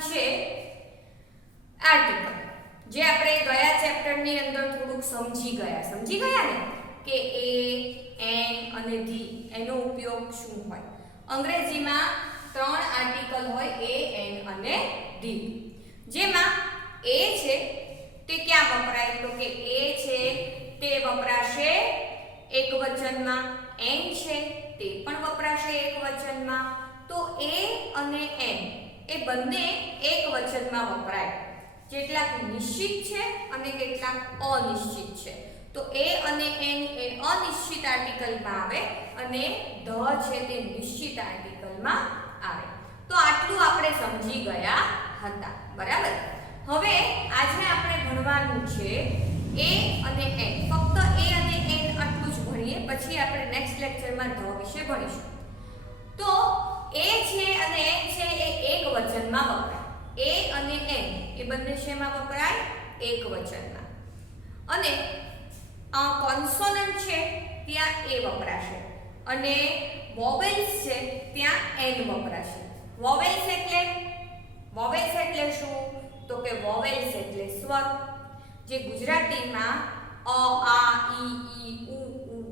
છે આર્ટિકલ, જે આપણે ગયા ચેપ્ટરની અંદર થોડુંક સમજી ગયા ને કે એ, એન અને ધી એનો ઉપયોગ શું હોય. અંગ્રેજીમાં 3 આર્ટિકલ હોય, એ, એન અને ધી. જેમાં એ છે તે ક્યાં વપરાય તો કે એ છે તે વપરાશે એકવચનમાં, એન છે તે પણ વપરાશે એકવચનમાં. તો એ અને એન એ બંને એકવચનમાં વપરાય. કેટલાક નિશ્ચિત છે અને કેટલાક અનિશ્ચિત છે. તો એ અને એન એ અનિશ્ચિત આર્ટિકલમાં આવે અને ધ છે તે નિશ્ચિત આર્ટિકલમાં આવે. તો આટલું આપણે સમજી ગયા હતા, બરાબર. હવે આજે આપણે ભણવાનું છે એ અને એન. ફક્ત એ અને એન આટલું જ ભણીએ, પછી આપણે નેક્સ્ટ લેક્ચરમાં ધ વિશે ભણીશું. તો એ છે અને એન છે એ એકવચનમાં વપરાય. એ અને એન એ બંને શેમાં વપરાય? એકવચનમાં. અને કોન્સોનન્ટ છે ત્યાં એ વપરાશે અને વોવેલ્સ છે ત્યાં એન વપરાશે. વોવેલ્સ એટલે શું તો કે વોવેલ્સ એટલે સ્વર, જે ગુજરાતીમાં અ, આ, ઈ, ઉ,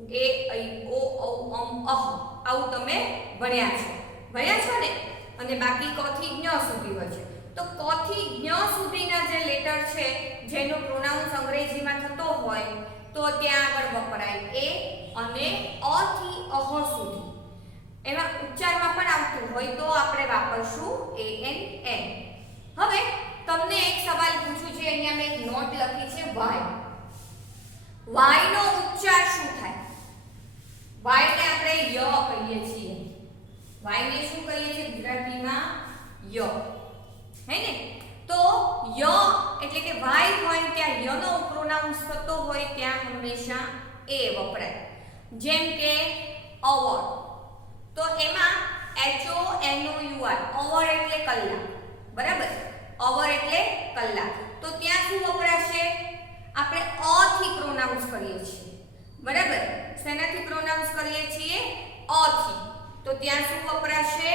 એ, ઐ, ઓ, ઔ, અમ, અહ આવું તમે ભણ્યા છો ને. અને બાકી ક થી જ્ઞ સુધી હોય છે. તો ક થી જ્ઞ સુધીના જે લેટર છે જેનો પ્રોનાઉન્સ અંગ્રેજીમાં થતો હોય તો ત્યાં આગળ વપરાય એ, અને અ થી અહ સુધી એમાં ઉચ્ચારમાં પણ આવતું હોય તો આપણે વાપરશું એ, એન, એન. હવે તમને એક સવાલ પૂછું છે, અહીંયા મેં એક નોટ લખી છે વાય. વાય નો ઉચ્ચાર શું થાય? વાય ને આપણે ય કહીએ છીએ. વાય ને શું કહીએ છીએ ગુજરાતીમાં? ય, હે ને? તો ય એટલે કે વાય હોય ત્યાં ય નો પ્રોનાઉન્સ થતો હોય ત્યાં હંમેશા એ વપરાય. જેમ કે અવર, તો એમાં HONOUR, અવર એટલે કલાક, બરાબર. અવર એટલે કલાક, તો ત્યાં શું વપરાશે? આપણે અ થી પ્રોનાઉન્સ કરીએ છીએ, બરાબર. શેનાથી પ્રોનાઉન્સ કરીએ છીએ? અ થી. તો ત્યાં શું વપરાશે?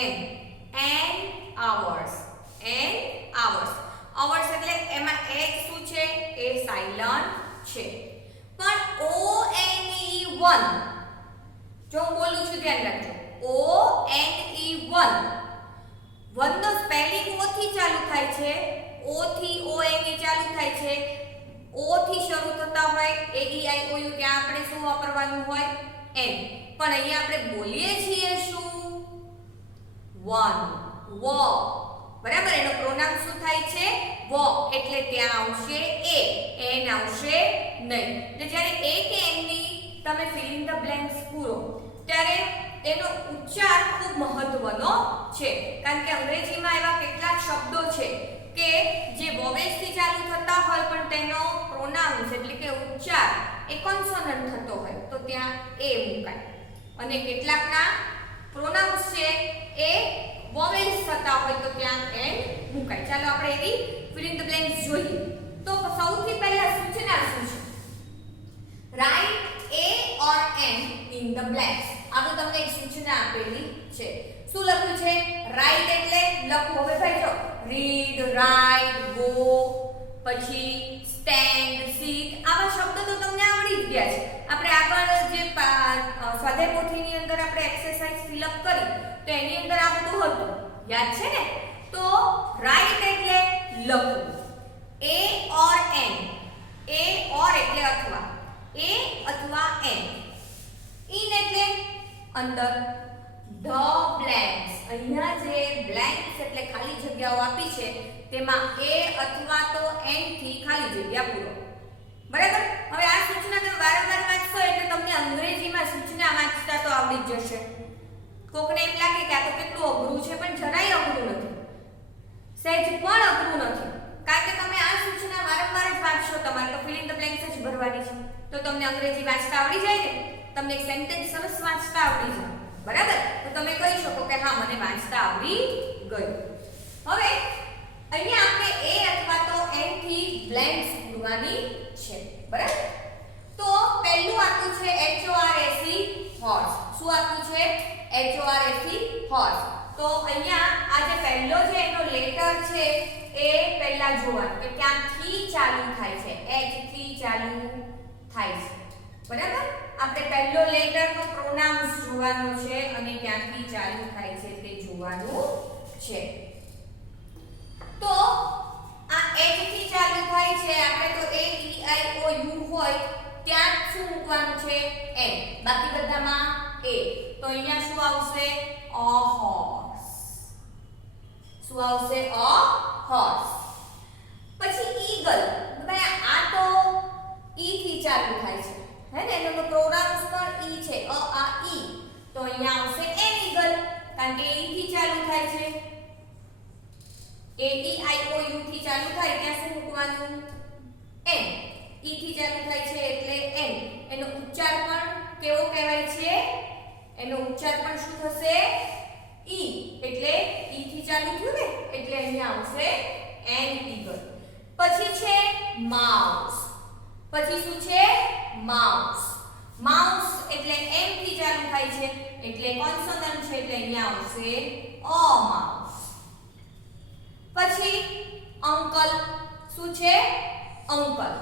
An. An hours. An hours. Hours એટલે એમાં એક શું છે? એ સાયલન્ટ છે. પણ ONE1, જો હું બોલું છું ધ્યાન રાખજો, ONE1, વન નો સ્પેલિંગ ઓ થી ચાલુ થાય છે, ઓ થી ONE ચાલુ થાય છે. ઓ થી શરૂ થતા હોય એ, ઈ, આઈ, ઓ, યુ, ત્યાં આપણે શું વાપરવાનું હોય? એન. પણ અહીંયા આપણે બોલીએ છીએ શું? વન, વ, બરાબર. એનો પ્રોનાઉન્સ શું થાય છે? વ. એટલે ત્યાં આવશે એ, એન આવશે નહીં. એટલે જ્યારે એ કે એન ની તમે ફિલ ઇન ધ બ્લેન્ક્સ પૂરો ત્યારે તેનો ઉચ્ચાર ખૂબ મહત્વનો છે. કારણ કે અંગ્રેજીમાં એવા કેટલાક શબ્દો છે કે જે વોવેલ્સ થી ચાલુ થતા હોય પણ તેનો પ્રોનાઉન્સ એટલે કે ઉચ્ચાર એ કોન્સોનન્ટ થતો હોય તો ત્યાં એ મુકાય. અને કેટલાકના પ્રોનાઉન્સ છે એ વોવેલ્સ થતા હોય તો ત્યાં એન મુકાય. ચાલો આપણે એવી ફિલ ઇન ધ બ્લેન્ક્સ જોઈએ. તો સૌથી પહેલા સૂચના શું છે? Write a or an in the blanks. આનું તમને એક સૂચના આપેલી છે. શું લખ્યું છે? રાઇટ એટલે લખવું. હવે ભાઈ જો, રીડ, રાઇટ, ગો, પછી સ્ટેન્ડ, સીટ, આવા શબ્દો તો તમને આવડી જ ગયા છે. આપણે આગળ જે સ્વાધ્યાય પોથીની અંદર આપણે એક્સરસાઇઝ ફિલઅપ કરી તો એની અંદર આ બધું હતું, યાદ છે ને? તો રાઇટ એટલે લખવું. એ ઓર એન, એ ઓર એટલે અથવા, એ અથવા એન. ઇન એટલે અંદર. ધ બ્લેન્ક્સ, અહીંયા જે બ્લેન્ક્સ એટલે ખાલી જગ્યાઓ આપી છે તેમાં એ અથવા તો એન થી ખાલી જગ્યા પૂરો, બરાબર. હવે આ સૂચના તમે વારંવાર વાંચશો એટલે તમને અંગ્રેજીમાં સૂચના વાંચતા તો આવડી જ જશે. કોકને એમ લાગે કે આ તો કેટલું અઘરું છે, પણ જરાય અઘરું નથી, સહેજ પણ અઘરું નથી. કારણ કે તમે આ સૂચના વારંવાર જ વાંચશો, તમારે તો ફિલ ઇન ધ બ્લેન્ક્સ જ ભરવાની છે. તો તમને અંગ્રેજી વાંચતા આવડી જાય ને, તમને એક સેન્ટેન્સ સરસ વાંચતા આવડી જાય, બરાબર. તો તમે કહી શકો કે હા મને વાંચતા આવડી ગયું. હવે અહીંયા આપણે એ અથવા તો એન થી બ્લેન્ક્સ પૂરવાની છે, બરાબર. તો પહેલું આપ્યું છે HORSE હોર્સ. શું આપ્યું છે? HORSE horse. તો અહીંયા આ જે પહેલો જે એનો લેટર છે એ પહેલા જોવાનું કે ક્યાંથી ચાલુ થાય છે, h થી ચાલુ થાય છે. બરાબર? આપણે પહેલો લેટરનો પ્રોનાઉન્સ જોવાનો છે અને ક્યાંથી ચાલુ થાય છે તે જોવાનું છે. તો આ h થી ચાલુ થાય છે, આપણે તો a e i o u હોય ત્યાં શું મૂકવાનું છે? n. બાકી બધામાં a. તો અહીંયા શું આવશે? a horse. શું આવશે? a horse. પછી eagle. ભાઈ આ તો e થી ચાલુ થાય છે, હે ને? એનો પ્રોનાઉન્સ પણ e છે, a આ e. તો અહીંયા આવશે an eagle, કારણ કે e થી ચાલુ થાય છે. a e i o u થી ચાલુ થાય ત્યાં શું મૂકવાનું? n. e થી ચાલુ થાય છે એટલે n. એનો ઉચ્ચાર પણ કેવો કહેવાય છે? એનો ઉચ્ચાર પણ શું થશે? e. એટલે e થી ચાલુ થયું ને એટલે અહીંયા આવશે an eagle. પછી છે mouse. પછી શું છે? mouse. mouse એટલે m થી ચાલુ થાય છે એટલે કોન્સોનન્ટ છે એટલે અહીંયા આવશે a mouse. પછી અંકલ. શું છે? અંકલ.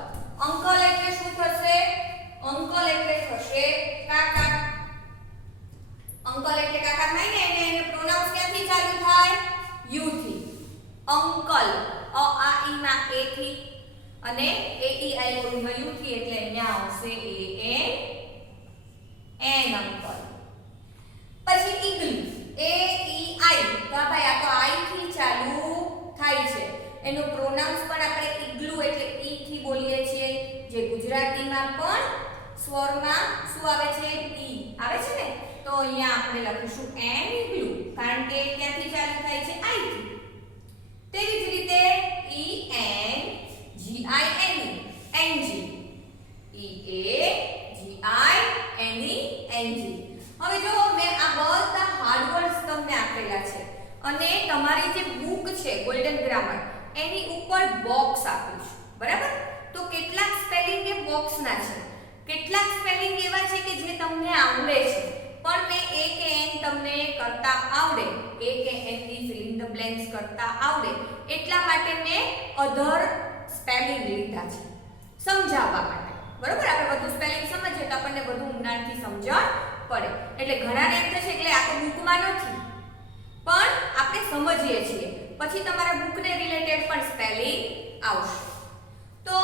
અંકલ એટલે શું થશે? અંકલ એટલે થશે કાકા. અંકલ એટલે કાકા થાય ને એટલે એનો પ્રોનાઉન્સ ક્યાંથી ચાલુ થાય? u થી. અંકલ અ આ ઈ માં a થી અને a e i o u માં u થી એટલે અહીંયા આવશે an અંકલ. પછી ઈગલુ. a e i. તો ભાઈ આ તો i થી ચાલુ થાય છે. એનું પ્રોનાઉન્સ પણ આપણે ઈગલુ એટલે ઈ થી બોલીએ છીએ, જે ગુજરાતીમાં પણ સ્વરમાં શું આવે છે? ઈ આવે છે ને. તો અહીંયા આપણે લખીશું an igloo, કારણ કે ક્યાંથી ચાલુ થાય છે? i થી. તેવી જ રીતે e n g i n e ng. e a g i n e ng. હવે જો મેં આ બધા હાર્ડ વર્ડ્સ તમને આપેલા છે અને તમારી જે બુક છે ગોલ્ડન ગ્રામર એની ઉપર બોક્સ આપ્યું છે. બરાબર? તો કેટલાક સ્પેલિંગ એ બોક્સના છે, કેટલાક સ્પેલિંગ એવા છે કે જે તમને આવડે છે પણ મેં a કે n તમને કરતા આવડે, a કે n ની ફિલિંગ ધ બ્લેન્ક્સ કરતા આવડે એટલા માટે મેં અધર સ્પેલિંગ લીધા છે સમજાવવા માટે. બરોબર? આપણે બધું સ્પેલિંગ સમજીએ તો આપણને બધું ઊંડાણથી સમજણ પડે. એટલે ઘણાને એમ થશે એટલે આ તો બુકમાં નથી, પણ આપણે સમજીએ છીએ. પછી તમારા બુકને રિલેટેડ પણ સ્પેલિંગ આવશે. તો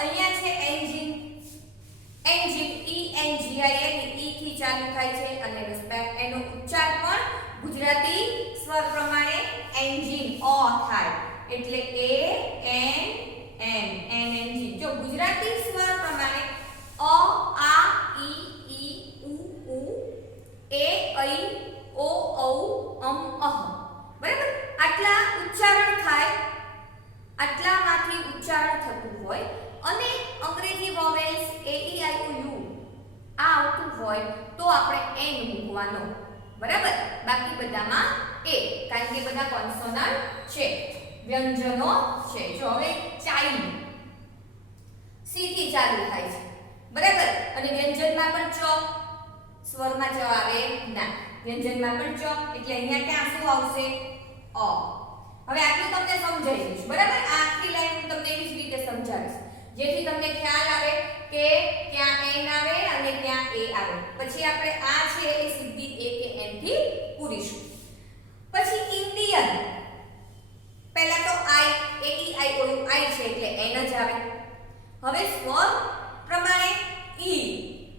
અહીંયા છે engine. Engine e n g i n e થી ચાલુ થાય છે અને એનો ઉચ્ચાર પણ ગુજરાતી સ્વર પ્રમાણે એન્જિન અ થાય એટલે a n n એન્જિન. જો ગુજરાતી સ્વર પ્રમાણે અ આ ઈ ઈ ઉ ઉ એ ઐ ઓ ઔ અમ અહ. બરાબર? આટલા ઉચ્ચારણ થાય, આટલામાંથી ઉચ્ચારણ થતું હોય અને અંગ્રેજી vowels a e i o u આ આવતું હોય તો આપણે n મૂકવાનો. બરાબર? બાકી બધામાં a, કારણ કે બધા કોન્સોનન્ટ છે, વ્યંજનો છે. જો હવે ચાઇલ્ડ c થી ચાલુ થાય છે. બરાબર? અને વ્યંજનમાં પણ ચ, સ્વરમાં ચ આવે ના, વ્યંજનમાં પણ ચ એટલે અહીંયા ક્યાં શું આવશે? અ. હવે આટલું તમને સમજાઈ ગયું છે. બરાબર? આ આખી લાઈન હું તમને એવી જ રીતે સમજાવીશ જેથી તમને ખ્યાલ આવે કે ત્યાં n આવે અને ત્યાં a આવે. પછી આપણે આ છે એ સીધી a કે n થી પૂરીશું. પછી ઇન્ડિયન. પહેલા તો i a e i o u i છે એટલે n જ આવે. હવે સ્વર પ્રમાણે e.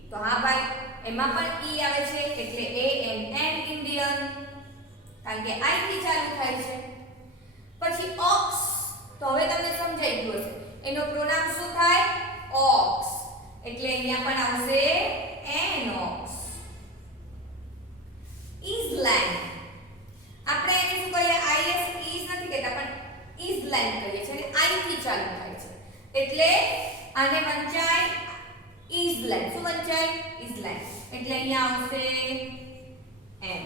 તો હા ભાઈ એમાં પણ e આવે છે એટલે a n n ઇન્ડિયન, કારણ કે i થી ચાલુ થાય છે. પછી ox. તો હવે તમને સમજાઈ ગયું હશે એનો પ્રોનાઉન્સ શું થાય? ox. એટલે અહીંયા પણ આવશે an ox. island. આપણે એને શું કહીએ? is નથી કહેતા પણ island કહીએ છીએ અને i થી ચાલુ થાય છે એટલે આને વંચાય island. શું વંચાય? island. એટલે અહીંયા આવશે n.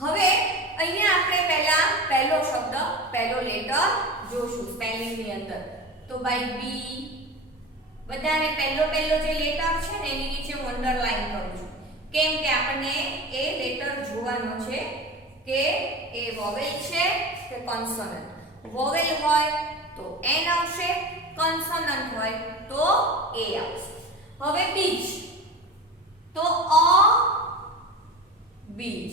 હવે અહીંયા આપણે પહેલો શબ્દ, પહેલો લેટર જોશું સ્પેલિંગ ની અંદર. તો ભાઈ બી. બધાને પહેલો જે લેટર છે ને એની નીચે હું અંડરલાઈન કરું છું, કેમ કે આપણને એ લેટર જોવાનો છે કે એ વોવેલ છે કે કોન્સોનન્ટ. વોવેલ હોય તો એન આવશે, કોન્સોનન્ટ હોય તો એ આવશે. હવે બીજ તો અ બીજ.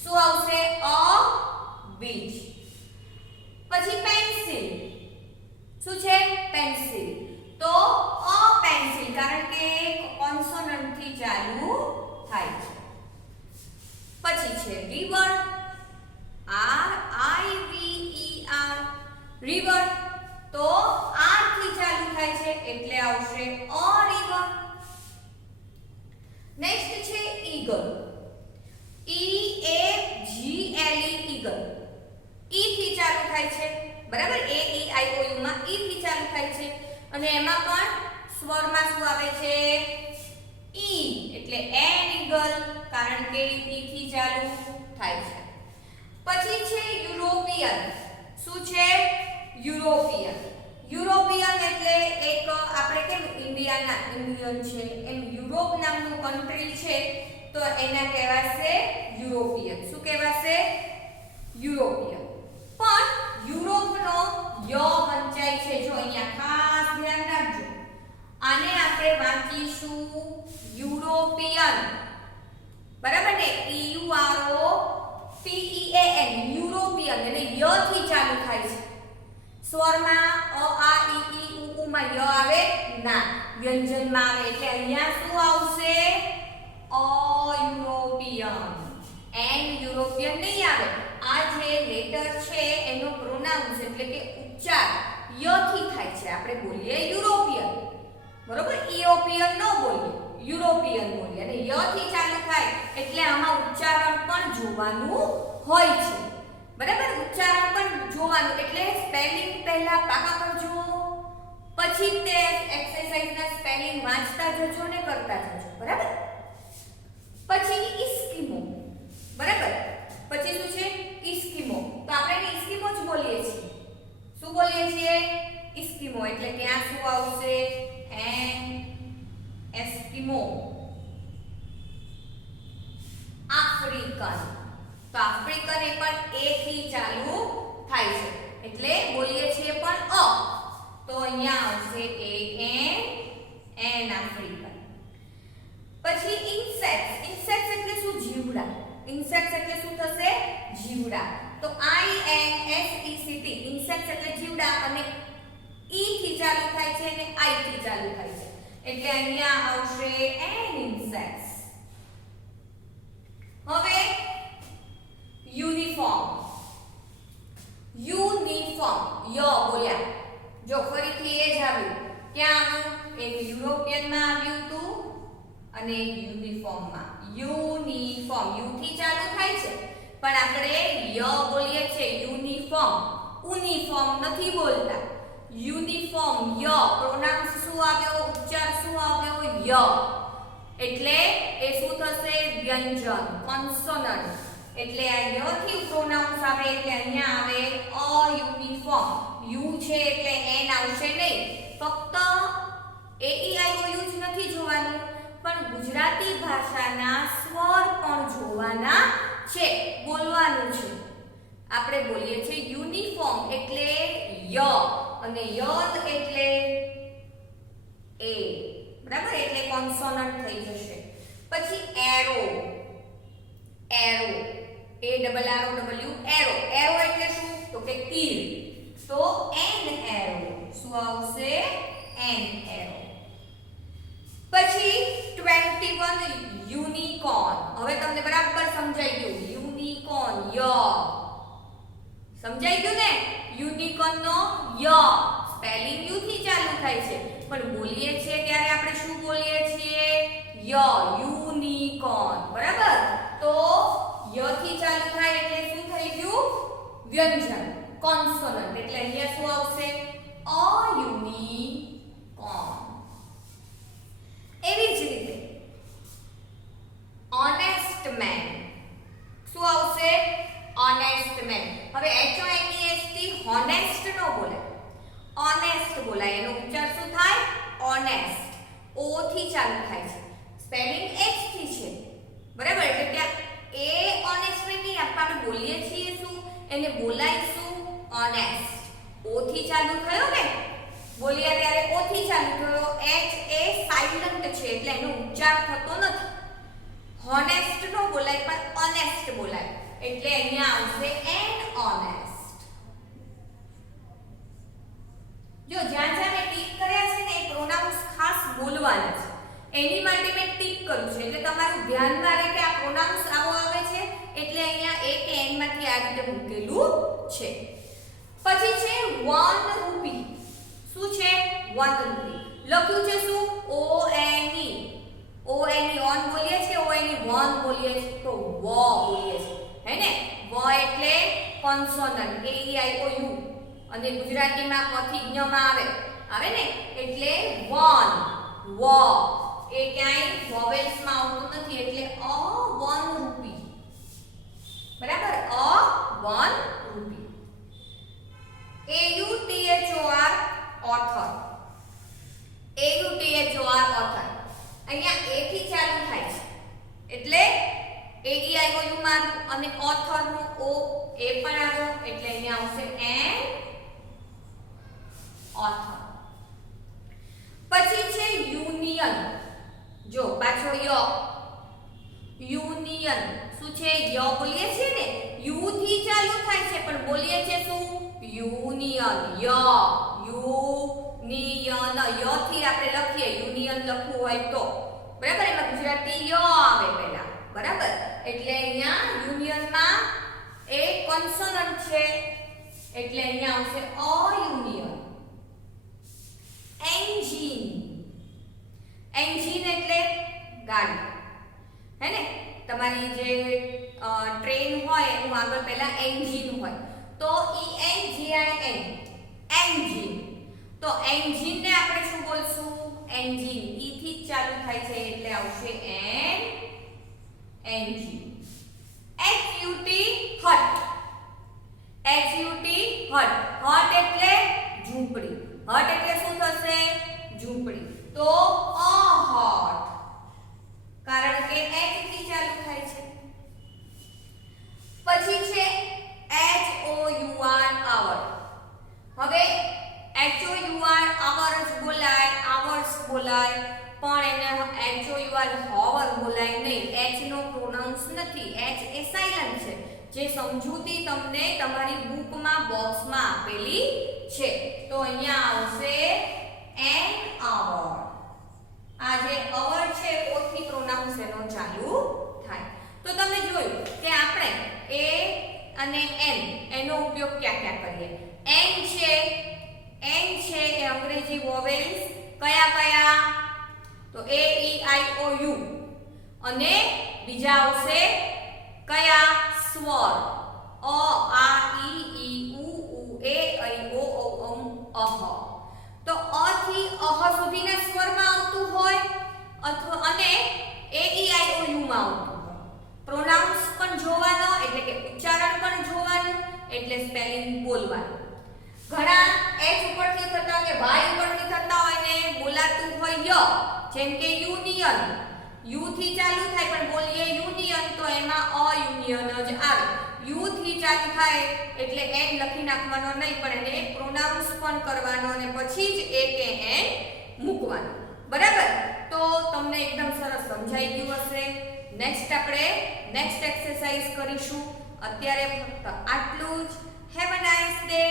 શું આવશે? અ બીજ. પછી પેન્સિલ. શું છે? પેન્સિલ. તો અ પેન્સિલ, કારણ કે કોન્સોનન્ટ થી ચાલુ થાય છે. પછી છે river, R I V E R, river. તો આર થી ચાલુ થાય છે એટલે આવશે અ રિવર. નેક્સ્ટ છે eagle, E A G L E, eagle. E થી ચાલુ થાય છે, બરાબર? એ ઈ આઈ ઓ યુ માં ઈ થી ચાલુ થાય છે અને એમાં પણ સ્વરમાં શું આવે છે? ઈ. એટલે એન ઈગલ, કારણ કે ઈ થી ચાલુ થાય છે. પછી છે યુરોપિયન. શું છે? યુરોપિયન. યુરોપિયન એટલે એક આપણે કેમ ઇન્ડિયાના ઇન્ડિયન છે એમ યુરોપ નામનું કન્ટ્રી છે તો એના કહેવાશે યુરોપિયન. શું કહેવાશે? યુરોપિયન. પણ યુરોપનો ય વંચાય છે, જો અહીંયા ખાસ ધ્યાન રાખજો. આને આપણે વાંચીશું યુરોપિયન, બરાબર ને? E U R O P E A N, European. એટલે ય થી ચાલુ થાય છે. સ્વરમાં અ આ ઈ ઈ ઉ ઉ માં ય આવે ના, વ્યંજનમાં આવે. એટલે અહીંયા શું આવશે? અ યુરોપિયન. એન યુરોપિયન નહીં આવે. આ જે લેટર છે એનો પ્રોનાઉન્સ એટલે કે ઉચ્ચાર ય થી થાય છે. આપણે બોલીએ યુરોપિયન, બરોબર? ઇયોપિયન ન બોલીએ, યુરોપિયન બોલીએ. અને ય થી ચાલુ થાય એટલે આમાં ઉચ્ચારણ પણ જોવાનું હોય છે, બરાબર? ઉચ્ચારણ પણ જોવાનું. એટલે સ્પેલિંગ પહેલા પાકા કરજો, પછી તે એક્સરસાઇઝના સ્પેલિંગ વાંચતા જજો ને કરતા જજો, બરાબર? પછી ઇસ્કિમો, બરાબર? પછી શું છે? ઇસ્કિમો. તો આપણે ઇસ્કિમો જ બોલીએ છીએ. શું બોલીએ છીએ? ઇસ્કિમો. એટલે ત્યાં શું આવશે? An Eskimo. આફ્રિકન. તો આફ્રિકન એ પણ એ થી ચાલુ થાય છે એટલે બોલીએ છીએ પણ અ. તો અહીંયા આવશે એ એન આફ્રિકન. પછી ઇન્સેક્ટ્સ. ઇન્સેક્ટ્સ એટલે શું? જીવડા. ઇન્સેક્ટ્સ એટલે શું થશે? જીવડા. તો I N S E C T, insects એટલે જીવડા. અને ઈ થી ચાલુ થાય છે અને આઈ થી ચાલુ થાય છે એટલે અહીંયા આવશે એન ઇન્સેક્ટ્સ. હવે યુનિફોર્મ. યુનિફોર્મ ય બોલ્યા. જો ફરીથી એ જ આવ્યું. ક્યાં આવ્યું? એક યુરોપિયનમાં આવ્યું હતું અને એક યુનિફોર્મમાં. યુનિફોર્મ યુ થી ચાલુ થાય છે પણ આપણે ય બોલીએ છીએ યુનિફોર્મ. યુનિફોર્મ નથી બોલતા. યુનિફોર્મ ય. પ્રોનાઉન્સ શું આવ્યો? ઉચ્ચાર શું આવ્યો? ય. એટલે એ શું થશે? વ્યંજન, કોન્સોનન્ટ. એટલે આ ય થી પ્રોનાઉન્સ આવે એટલે અહીંયા આવે અ યુનિફોર્મ. યુ છે એટલે એન આવશે નહીં. ફક્ત એ ઈ આઈ ઓ યુ જ નથી જોવાનું પણ ગુજરાતી ભાષાના સ્વર પણ જોવાના છે, બોલવાનું છે. આપણે બોલીએ છીએ યુનિફોર્મ એટલે ય અને ય એટલે એ, બરાબર? એટલે કોન્સોનન્ટ થઈ જશે. પછી arrow. Arrow A double R O W arrow. Arrow એટલે શું? તો કે તીર. તો એન એરો. શું આવશે? An arrow. પછી 21 યુનિકોર્ન. હવે તમને બરાબર સમજાઈ ગયું. યુનિકોર્ન ય. સમજાઈ ગયું ને? યુનિકોર્ન નો ય સ્પેલિંગ યુ થી ચાલુ થાય છે પણ બોલીએ છીએ ત્યારે આપણે શું બોલીએ છીએ? ય. યુનિકોર્ન, બરાબર? તો ય થી ચાલુ થાય એટલે શું થઈ ગયું? વ્યંજન, કોન્સોનન્ટ. એટલે અહીંયા શું આવશે? A unicorn. એવી જ રીતે ઓનેસ્ટ મેન. શું આવશે? Honest man. હવે H O N E S T honest નો બોલાય, ઓનેસ્ટ બોલાય. એનો ઉચ્ચાર શું થાય? ઓનેસ્ટ. ઓ થી ચાલુ થાય છે. સ્પેલિંગ એચ થી છે, બરાબર? એટલે ત્યાં એ ઓનેસ્ટ નહીં આપણે બોલીએ ચાલુ થયો ને, બોલ્યા ત્યારે ઓ થી ચાલુ થયો. h એ સાયલન્ટ છે એટલે એનો ઉચ્ચાર થતો નથી. હોનેસ્ટ નો બોલાય પણ ઓનેસ્ટ બોલાય, એટલે અહીંયા આવશે એન ઓનેસ્ટ. જો જ્યાં જ્યાં મેં ટીક કર્યા છે ને એ પ્રોનાઉન્સ ખાસ બોલવાના છે, એની માટે મેં ટીક કર્યું છે, એટલે તમારું ધ્યાનમાં રહે કે આ પ્રોનાઉન્સ આવો આવે છે એટલે અહીંયા એક એન માંથી આ રીતે મૂકેલું છે. પછી છે 1 રૂપી. શું છે? 1 રૂપી. લખ્યું છે શું? O N E. O N E one બોલીએ છીએ, ઓ એન ઈ વન બોલીએ છીએ, તો વ બોલીએ છીએ, હે ને? વ એટલે consonant, A E I O you, અને ગુજરાતીમાં ક થી જ્ઞ માં આવે ને, એટલે વન. વ એ ક્યાંય વોવેલ્સ માં આવતું નથી, એટલે અ 1 રૂપી. બરાબર? અ 1 rupee. AUTHOR author. AUTHOR author. અહીંયા એ થી ચાલુ થાય છે એટલે AEIOU માં અને ઓથર નો ઓ એ પણ આવ્યો એટલે અહીંયા આવશે એન ઓથર. પછી છે યુનિયન. જો પાછો ય. યુનિયન શું છે? ય બોલીએ છીએ ને, યુ થી ચાલુ થાય છે પણ બોલીએ છીએ શું? યુનિયન. ય યુનિયન. ય થી આપણે લખીએ, યુનિયન લખવું હોય તો બરાબર, એમાં ગુજરાતી ય આવે પહેલા, બરાબર? એટલે અહીંયા યુનિયનમાં એ કોન્સોનન્ટ છે એટલે અહીંયા આવશે અ યુનિયન. એન્જિન. એન્જિન એટલે ગાડી, હે ને? તમારી જે ટ્રેન હોય એનું આગળ પહેલા એન્જિન હોય, તો ENGIN એન્જિન. તો એન્જિન ને આપણે શું બોલશું? એન્જિન. ઈ થી જ ચાલુ થાય છે એટલે આવશે એન એન્જિન. HUT હટ. HUT હટ. હટ એટલે ઝૂંપડી. હટ એટલે શું થશે? ઝૂંપડી. તો અ હટ, કારણ કે h થી ચાલુ થાય છે. પછી છે HOUR આવર. હવે HOUR આવર જ બોલાય, આવર્સ બોલાય, પણ એને HOUR હોવર બોલાય નહીં. h નો પ્રોનાઉન્સ નથી, h એ સાયલન્ટ છે, જે સમજૂતી તમને તમારી બુકમાં બોક્સમાં આપેલી છે. તો અહીંયા આવશે એન આવર. આ જે અવર છે ઓ થી પ્રોનાઉન્સ એનો ચાલુ થાય. તો તમે જોયું કે આપણે એ અને એન એનો ઉપયોગ ક્યાં ક્યાં કરીએ. એન છે એ અંગ્રેજી વોવેલ્સ કયા કયા? તો A E I O U, અને બીજા આવશે કયા? સ્વર. અ આ ઈ ઈ ઉ ઉ એ ઐ ઓ ઔ અહ. તો અ થી અહ સુધીના સ્વરમાં આવતું હોય અથવા અને A E I O U માં આવતું હોય. પ્રોનાઉન્સ પણ જોવાનો એટલે કે ઉચ્ચારણ પણ જોવાનું, એટલે સ્પેલિંગ બોલવાનું. ઘણા h ઉપરથી થતા કે y ઉપરથી થતા હોય ને બોલાતું હોય ય, જેમ કે યુનિયન. યુ થી ચાલુ થાય પણ બોલીએ યુનિયન, તો એમાં અ યુનિયન જ આવે. યુ થી ચાલુ થાય એટલે એન લખી નાખવાનો નહીં, પણ એને પ્રોનાઉન્સ પણ કરવાનો અને પછી જ એ કે એન મૂકવાનો. બરાબર? તો તમને એકદમ સરસ સમજાઈ ગયું હશે. નેક્સ્ટ આપણે નેક્સ્ટ એક્સરસાઇઝ કરીશું. અત્યારે ફક્ત આટલું જ. Have a nice day.